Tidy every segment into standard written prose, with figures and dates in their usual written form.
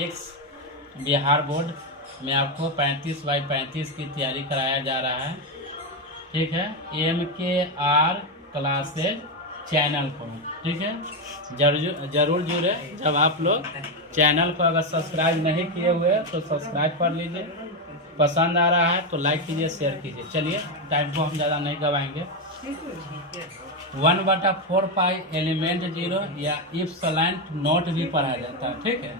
Physics Bihar board में आपको 35 by 35 की तैयारी कराया जा रहा है। ठीक है, MKR क्लासेज चैनल को, ठीक है, जरूर जुड़े। जब आप लोग चैनल को अगर सब्सक्राइब नहीं किए हुए तो सब्सक्राइब कर लीजिए, पसंद आ रहा है तो लाइक कीजिए, शेयर कीजिए। चलिए, टाइम को हम ज़्यादा नहीं गवाएंगे। 1/4 पाई एलिमेंट 0 या इप्सिलॉन नॉट भी पढ़ा जाता है। ठीक है,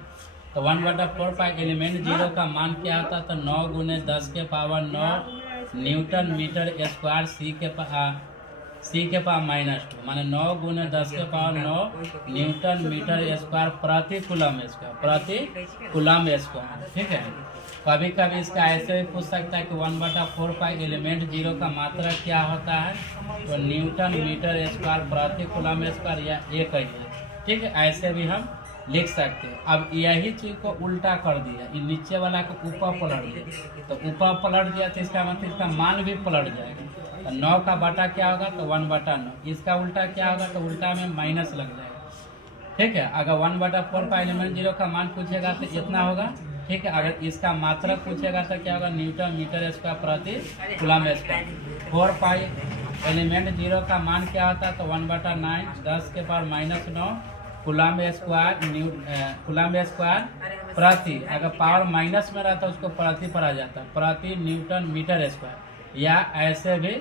तो 1/4 पाई एलिमेंट 0 का मान क्या होता है? तो 9 × 10⁻9 न्यूटन मीटर स्क्वायर C के पावर -2 माने 9 × 10⁻9 न्यूटन मीटर स्क्वायर प्रति कूलम स्क्वायर। ठीक है, कभी कभी इसका ऐसे भी पूछ सकता है कि 1/4 पाई एलिमेंट 0 का मात्रा क्या होता है? तो न्यूटन मीटर स्क्वायर प्रति कूलम स्क्वायर या एक ही है। ठीक है, ऐसे भी हम लिख सकते हैं। अब यही चीज को उल्टा कर दिया, नीचे वाला को ऊपर पलट दिया, तो ऊपर पलट दिया तो इसका मतलब इसका मान भी पलट जाएगा। तो 9 का बटा क्या होगा? तो 1/9। इसका उल्टा क्या होगा? तो उल्टा में माइनस लग जाएगा। ठीक है, अगर 1/4 पाई एलिमेंट 0 का मान पूछेगा तो इतना होगा। ठीक है, अगर इसका मात्रक पूछेगा तो क्या होगा? न्यूटन मीटर स्क्वायर प्रति कूलम स्क्वायर। 4 पाई एलिमेंट 0 का मान क्या होता है? तो 1/9 10 के पावर -9 कूलम स्क्वायर प्रति, अगर पावर माइनस में रहता है उसको प्रति पढ़ा जाता है, प्रति न्यूटन मीटर स्क्वायर, या ऐसे भी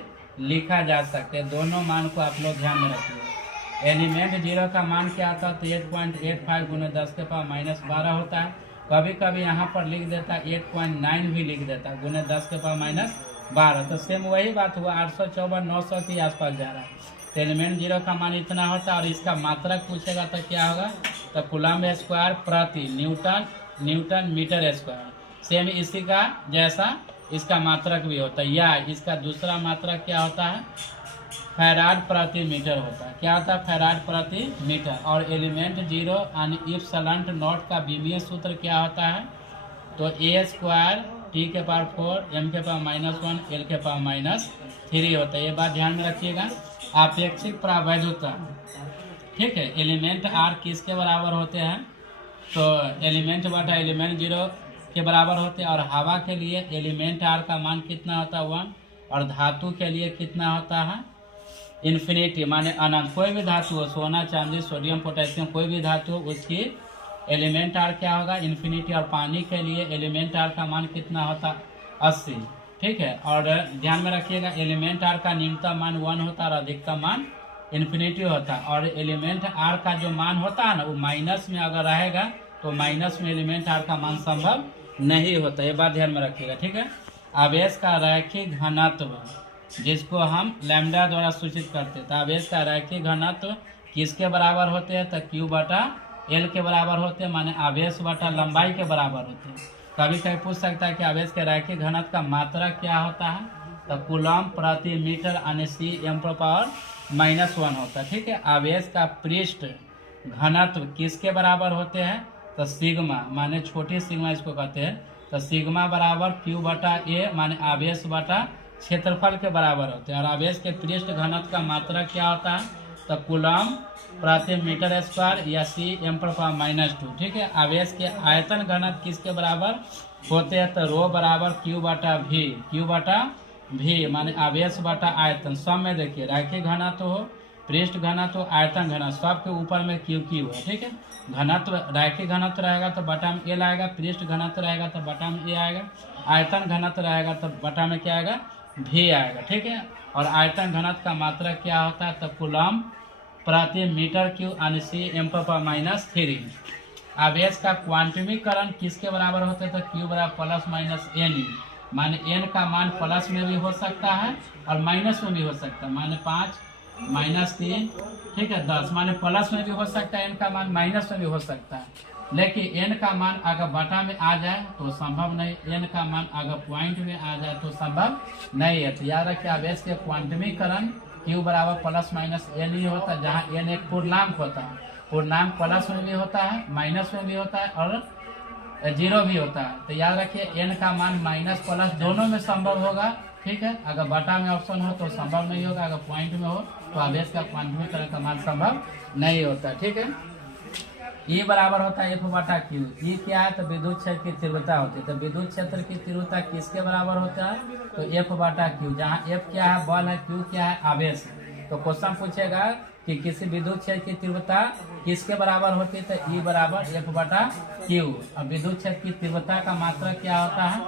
लिखा जा सकते हैं। दोनों मान को आप लोग ध्यान में रखिए। एलिमेंट 0 का मान क्या होता है? तो 8.85 × 10 के पावर -12 होता है। कभी कभी यहाँ पर लिख देता है 8.9 भी लिख देता है × 10 के पावर -12। तो सेम वही बात हुआ, 854 900 के आसपास जा रहा है। तो एलिमेंट 0 का मान इतना होता है, और इसका मात्रक पूछेगा तो क्या होगा? तो कूलम स्क्वायर प्रति न्यूटन मीटर स्क्वायर। सेम इसी का जैसा इसका मात्रक भी होता है, या इसका दूसरा मात्रक क्या होता है? फैराड प्रति मीटर होता है। क्या होता है? फैराड प्रति मीटर। और एलिमेंट 0 यानी इप्सिलॉन नॉट का बीमीय सूत्र क्या होता है? तो A² T के पावर 4 M के पावर -1 L के पावर -3 होता है। ये बात ध्यान में रखिएगा। आपेक्षिक प्रावैधता, ठीक है, एलिमेंट R किसके बराबर होते हैं? तो एलिमेंट बटा एलिमेंट 0 के बराबर होते हैं। और हवा के लिए एलिमेंट R का मान कितना होता है? 1। और धातु के लिए कितना होता है? इन्फिनिटी माने अनंत। कोई भी धातु हो, सोना चांदी सोडियम पोटेशियम कोई भी धातु हो, उसकी एलिमेंट R क्या होगा? इन्फिनिटी। और पानी के लिए एलिमेंट R का मान कितना होता है? 80। ठीक है, और ध्यान में रखिएगा एलिमेंट R का न्यूनतम मान 1 होता है और अधिकतम मान इन्फिनिटी होता है। और एलिमेंट R का जो मान होता है ना, वो माइनस में अगर रहेगा तो माइनस में एलिमेंट R का मान संभव नहीं होता। ये बात ध्यान में रखिएगा। ठीक है, आवेश का रैखिक घनत्व, जिसको हम लैम्डा द्वारा सूचित करते हैं, तो आवेश का रैखिक घनत्व किसके बराबर होते हैं? तो Q/L के बराबर होते हैं, माने आवेश बटा लंबाई के बराबर होते हैं। कभी कभी पूछ सकता है कि आवेश के रैखिक घनत्व का मात्रा क्या होता है? तो कूलम प्रति मीटर यानी C m⁻⁻1 होता है। ठीक है, आवेश का पृष्ठ घनत्व किसके बराबर होते हैं? तो सिग्मा माने छोटी सिग्मा इसको कहते हैं। तो सिग्मा बराबर Q/A माने आवेश बटा क्षेत्रफल के बराबर होते हैं। और आवेश के पृष्ठ घनत्व का मात्रा क्या होता है? तो कूलम प्रति मीटर स्क्वायर या C m⁻⁻2। ठीक है, आवेश के आयतन घनत्व किसके बराबर होते हैं? तो रो बराबर Q/V माने आवेश बटा आयतन। सब में देखिए रैखिक घनत्व हो, पृष्ठ घनत्व हो, आयतन घनत्व, सबके ऊपर में Q है। ठीक है, घनत्व रैखिक घनत्व रहेगा तो बटा में L आएगा, पृष्ठ घनत्व रहेगा तो बटा में A आएगा, आयतन घनत्व रहेगा तो बटा में क्या आएगा? V आएगा। ठीक है, और आयतन घनत्व का मात्रा क्या होता है? तो कूलम प्रति मीटर क्यूब यानी C m⁻3। आवेश का क्वांटमीकरण किसके बराबर होते हैं? तो Q बराबर ±N, माने N का मान प्लस में भी हो सकता है और माइनस में भी हो सकता है। माने 5 -3, ठीक है, 10 माने प्लस में भी हो सकता है, N का मान माइनस में भी हो सकता है। लेकिन N का मान अगर बटा में आ जाए तो संभव नहीं, N का मान अगर पॉइंट में आ जाए तो संभव नहीं है। तो याद रखिए आवेश के क्वांटमीकरण Q बराबर ±N ही होता है, जहाँ N एक पूर्णांक होता है। पूर्णांक प्लस में भी होता है, माइनस में भी होता है और 0 भी होता है। तो याद रखिए N का मान माइनस प्लस दोनों में संभव होगा। ठीक है, अगर बटा में ऑप्शन हो तो संभव नहीं होगा, अगर पॉइंट में हो तो आवेश का क्वांटमीकरण का मान संभव नहीं होता। ठीक है, E बराबर होता है F बटा Q। E क्या है? तो विद्युत क्षेत्र की तीव्रता होती है। तो विद्युत क्षेत्र की तीव्रता किसके बराबर होता है? तो F बटा Q, जहाँ F क्या है? बल है, Q क्या है? आवेश है। तो क्वेश्चन पूछेगा कि किसी विद्युत क्षेत्र की तीव्रता किसके बराबर होती है? तो E बराबर F बटा Q। अब विद्युत क्षेत्र की तीव्रता का मात्रक क्या होता है?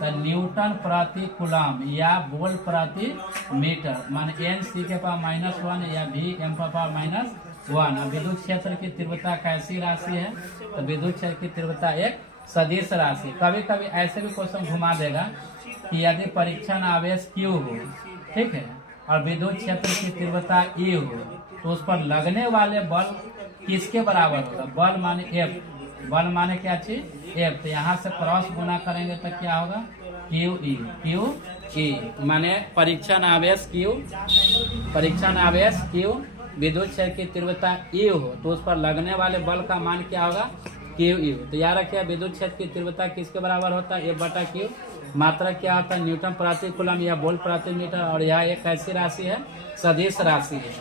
तो न्यूटन प्रति कूलम या वोल्ट प्रति मीटर, मान n c के पावर -1 या v m पावर -1। अब विद्युत क्षेत्र की तीव्रता कैसी राशि है? तो विद्युत क्षेत्र की तीव्रता एक सदिश राशि। कभी कभी ऐसे भी क्वेश्चन घुमा देगा कि यदि परीक्षण आवेश Q हो, ठीक है, और विद्युत क्षेत्र की तीव्रता E हो, तो उस पर लगने वाले बल किसके बराबर होगा? बल माने F, बल माने क्या चीज? F। तो यहाँ से क्रॉस गुना करेंगे तो क्या होगा? QE माने परीक्षण आवेश Q, परीक्षण आवेश Q, विद्युत क्षेत्र की तीव्रता E हो, तो उस पर लगने वाले बल का मान क्या होगा? QE। तो याद रखिए विद्युत क्षेत्र की तीव्रता किसके बराबर होता है? F बटा Q। मात्रक क्या होता है? न्यूटन प्रति कूलम या वोल्ट प्रति मीटर। और यह एक ऐसी राशि है, सदिश राशि है।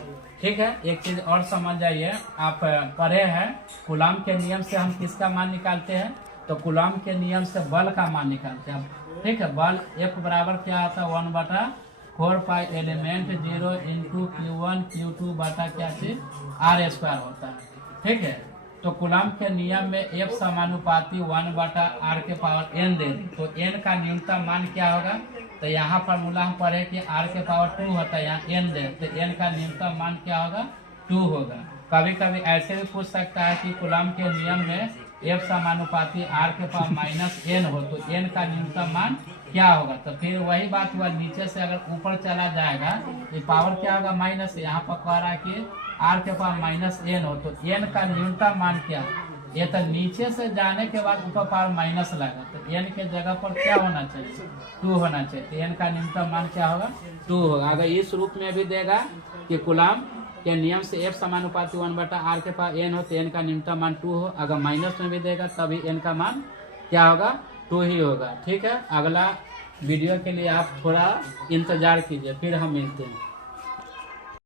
ठीक है, एक चीज और समझ जाइए, आप पढ़े हैं कूलम के नियम से हम किसका मान निकालते हैं? तो कूलम के नियम से बल का मान निकालते हैं। ठीक है, बल F बराबर क्या आता है? 1 बटा 4 पाई एलिमेंट 0 इंटू Q1 Q2 बटा क्या चीज? R² होता है। ठीक है, तो कूलम के नियम में F समानुपाती 1 बटा R के पावर n दे, तो n का न्यूनतम मान क्या होगा? तो यहाँ फॉर्मूला हम पढ़े कि R के पावर 2 होता है, यहाँ n दे, तो n का न्यूनतम मान क्या होगा? 2 होगा। कभी कभी ऐसे भी पूछ सकता है कि कूलम के नियम में F समानुपाती R के पावर -n हो, तो n का न्यूनतम मान क्या होगा? तो फिर वही बात हुआ, नीचे से अगर ऊपर चला जाएगा ये पावर क्या होगा? माइनस। यहाँ पर कह रहा है कि R के पावर -n हो, तो n का न्यूनतम मान क्या? ये तो नीचे से जाने के बाद ऊपर पावर माइनस लगा, तो n के जगह पर क्या होना चाहिए? 2 होना चाहिए। तो n का न्यूनतम मान क्या होगा? 2 होगा। अगर इस रूप में भी देगा कि कूलम के नियम से F समानुपाती 1 बटा R के पावर n हो, तो n का न्यूनतम मान 2 हो। अगर माइनस में भी देगा तभी n का मान क्या होगा? 2 ही होगा। ठीक है, अगला वीडियो के लिए आप थोड़ा इंतजार कीजिए, फिर हम मिलते हैं।